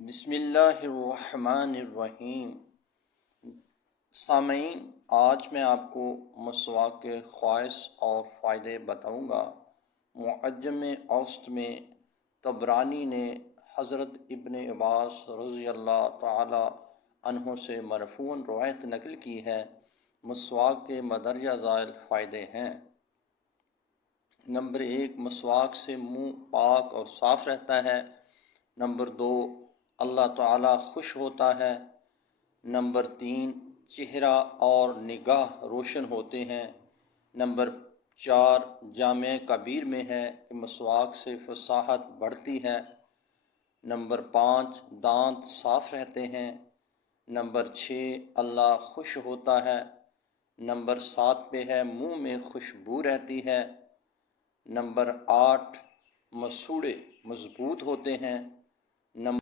بسم اللہ الرحمن الرحیم۔ سامعین، آج میں آپ کو مسواک کے خواص اور فائدے بتاؤں گا۔ معجم اوسط میں طبرانی نے حضرت ابن عباس رضی اللہ تعالی عنہ سے مرفوعاً روایت نقل کی ہے۔ مسواک کے مدرجہ ذیل فائدے ہیں۔ نمبر 1، مسواک سے منہ پاک اور صاف رہتا ہے۔ نمبر 2، اللہ تعالیٰ خوش ہوتا ہے۔ نمبر 3، چہرہ اور نگاہ روشن ہوتے ہیں۔ نمبر 4، جامع کبیر میں ہے کہ مسواک سے فصاحت بڑھتی ہے۔ نمبر 5، دانت صاف رہتے ہیں۔ نمبر 6، اللہ خوش ہوتا ہے۔ نمبر 7 پہ ہے منہ میں خوشبو رہتی ہے۔ نمبر 8، مسوڑھے مضبوط ہوتے ہیں۔ نمبر